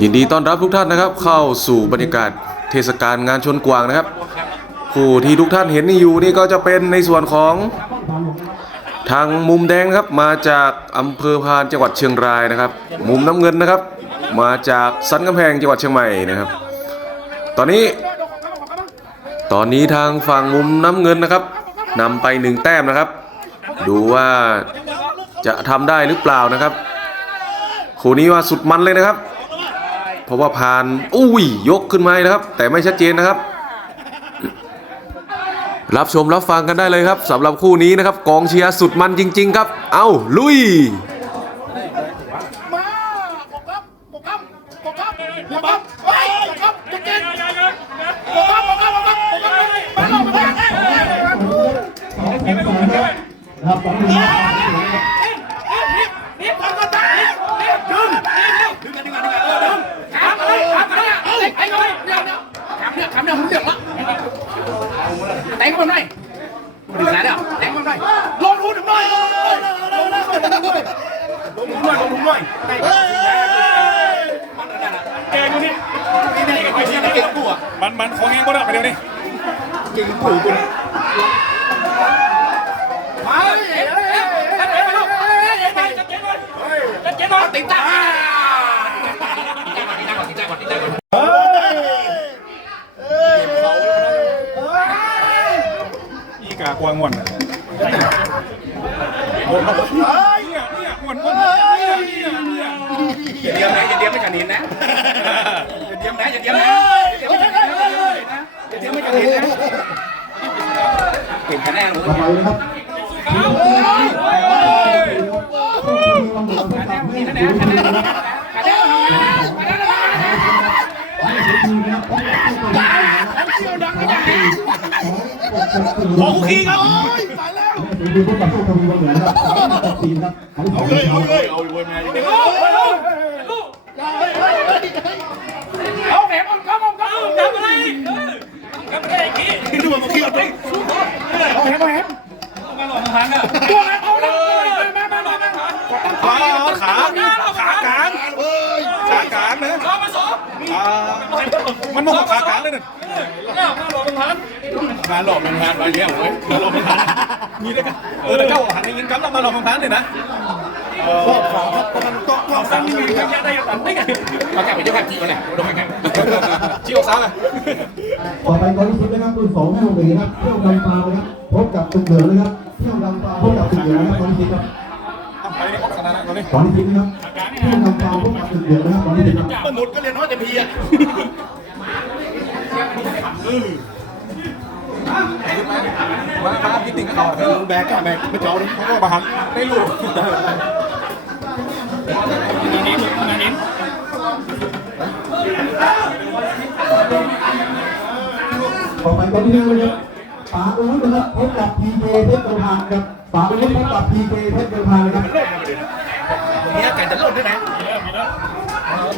ยินดีต้อนรับทุกท่านนะครับ เข้าสู่บรรยากาศเทศกาลงานชนกวางนะครับผู้ที่ทุกท่านเห็นนี่อยู่นี่ก็จะเป็นในส่วนของทางมุมแดงครับมาจากอำเภอพานจังหวัดเชียงรายนะครับ มุมน้ำเงินนะครับ มาจากสันกำแพงจังหวัดเชียงใหม่นะครับ ตอนนี้ ตอนนี้ทางฝั่งมุมน้ำเงินนะครับนำไปหนึ่งแต้มนะครับ ดูว่าจะทำได้หรือเปล่านะครับคู่นี้ว่าสุดมันเลยนะครับ เพราะว่าผ่านอุ้ยยกขึ้นมาเลยนะครับ แต่ไม่ชัดเจนนะครับ รับชมรับฟังกันได้เลยครับสำหรับคู่นี้นะครับ กองเชียร์สุดมันจริง ๆ ครับ เอาลุยมาปกครับ เนี่ยขามเนี่ยผมเดือดละเตะมันหน่อยดึงสายเดี๋ยวเตะมันหน่อยลงทุนหน่อยลงทุนหน่อยลงทุนหน่อยลงทุนหน่อยเฮ้ยแกดูนี่นี่นี่ไอ้เชี่ยนี่เก่งกูอะมันมันของแห้งบ่ได้ไปเดี๋ยวนี้เก่งกูกูเนี่ยมาเฮ้ยเฮ้ยเฮ้ยเฮ้ยเฮ้ยเฮ้ยเฮ้ยติดตาติดตาติดตาก่อนติดตาก่อนติดตาก่อนเฮ้ยเฮ้ยเฮ้ย อีกากวางงวนเนี่ยเฮ้ยเนี่ยงวนงวนเนี่ยเนี่ยเนี่ยอย่าเดียมนะอย่าเดียมไม่กันนินนะอย่าเดียมนะอย่าเดียมนะอย่าเดียมไม่กันนินนะอย่าเดียมไม่กันนินนคะเก่งคะแนนเลย ขอคุกคีครับตายแล้วดูพวกกับพวกทวีวันเหนือนะครับตัดทีมครับเอาเลยเอาเลยเอาเลยแม่เอาแหมมันก็มันก็ทำอะไรทำอะไรกี้ดูมันขี้เอาตัวเอาแหมเอาแหมตัวไหนเอาเลยมามามามาขาขาขากลางขากลางนะ อ่ามันมาหกขากลางเลยเนี่ยมาหลอกมันงานไปเรียกเว้ยมาหลอกมันงานมีด้วยกันเออแล้วเจ้าหันยิงกันแล้วมาลองของทานเลยนะชอบของครับมันต้องต้องสั่งนี่มีกันได้ยังได้ไงเราแข่งไปเจ้าภาพจีนมาแหละโดนแข่งชี้ออกซ้ายต่อไปกองที่สิบนะครับรุ่นสองห้าหกหนึ่งนะครับเที่ยวดำปลานะครับพบกับตุ่มเหลืองนะครับเที่ยวดำปลาพบกับตุ่มเหลืองนะครับกองที่สิบครับไปนี่ขนาดนั้นตอนนี้กองที่สิบนะครับ เที่ยวดำปลาพบกับตุ่มเหลืองนะครับกองที่สิบครับมันหมดก็เรียนน้อยแต่พีอะมามาพิติงกันต่อแบกอะแบกไม่เจ้าเลยเขาก็มาหันได้ลูกต่อไปกองที่ห้านะครับป๋าอาวุธนะครับพบกับพีเจเพชรประพานครับป๋าอาวุธพบกับพีเจเพชรประพานนะครับ เนี่ยแกจะล่นด้วยนะ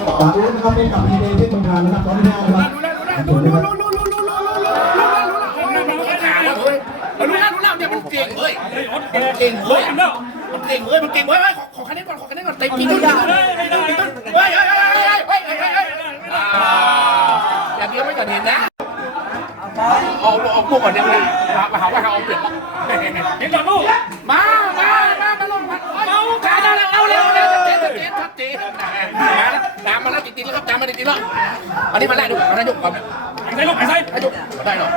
ป๋าอาวุธนะครับพบกับพีเจเพชรประพานนะครับกองที่ห้านะครับดูนะครับรู้แล้วรู้แล้วเนี่ยมันเก่งเว้ยมันเก่งเว้ยมันเก่งเว้ยมันเก่งเว้ยขอคะแนนก่อนขอคะแนนก่อนเต็มที่ด้วยเฮ้ยเฮ้ยเฮ้ยเฮ้ยเฮ้ยเฮ้ยเฮ้ยอย่าเดียวไม่ก่อนเห็นนะเอาเอาพวกก่อนเดี๋ยวนะมาหาว่าเขาเอาเปรียบเห็นก่อนลูกมามามา มมาแล้วติดๆแล้วครับตามมาติดๆแล้วอันนี้มาไล่ดูมาไล่ดูก่อนไอ้ลูกไอ้ไส้ไอ้จุกได้หรอ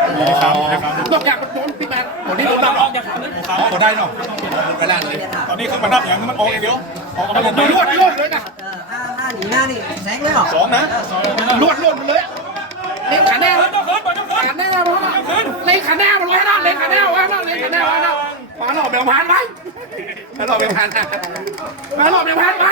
นอกจากมันโดนปิดมาคนนี้โดนนับออกจากเขาก็ได้เนาะไปล่างเลยตอนนี้เขามานับอย่างมันออกเดียวออกมาลงลวดลวดเลยนะเออห้าห้าหนีหน้านี่แซงเลยเหรอสองนะลวดลวดมันเลยเล่นขาแน่แล้วขาแน่แล้วเล่นขาแน่มันไว้นะเล่นขาแน่ไว้นะเล่นขาแน่ไว้นะมาหลอกแมวพันไว้มาหลอกแมวพันมาหลอกแมวพันไว้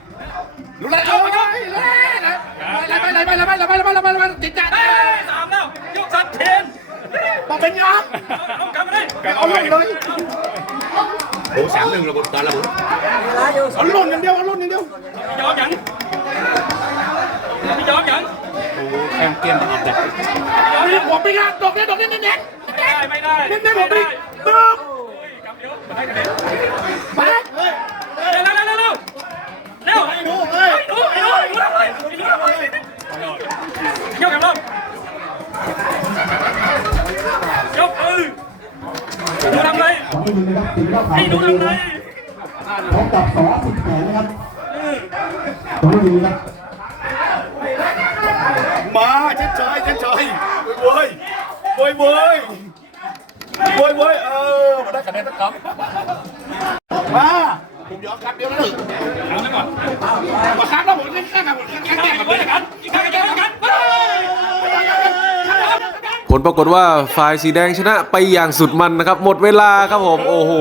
เทนบอกเป็นยองเอาลุ่นเลยโอ้สามหนึ่งระบบตอนระบบเวลาอยู่เอาลุ่นอย่างเดียวเอาลุ่นอย่างเดียวยอมยังไม่ยอมยังโอ้แข่งเกมตลอดเลยนี่หัวปีกอะดอกเนี่ยดอกเนี่ยเน้นเน้นไม่ได้ไม่ได้เน้นเน้นหัวปีไม่ได้กตึ๊บกำเดียวได้คะแนนไปเฮ้ยเร็วเร็วเร็วเร็วเร็วเร็วไอ้หนูเฮ้ยไอ้หนูไอ้หนูไอ้หนูทำอะไรไอ้หนูทำอะไรยกกันรอ อะไรสองหนึ่งนะครับถึงรอบผ่านไอ้หนูทำอะไรพบกับสอสิบแปดนะครับสองหนึ่งนะครับมาเฉยเฉยเฉยเฉยเว้ยเว้ยเว้ยเว้ยเว้ยเออมาได้คะแนนสักคำมาผมยอมครับเดียวแล้วหนึ่งเอาแล้วก่อนมาครับแล้วผมเล่นแค่กันผมแค่แค่แข่งกันกันกันแข่ ผลปรากฏว่าฝ่ายสีแดงชนะไปอย่างสุดมันนะครับ หมดเวลาครับผม โอ้โห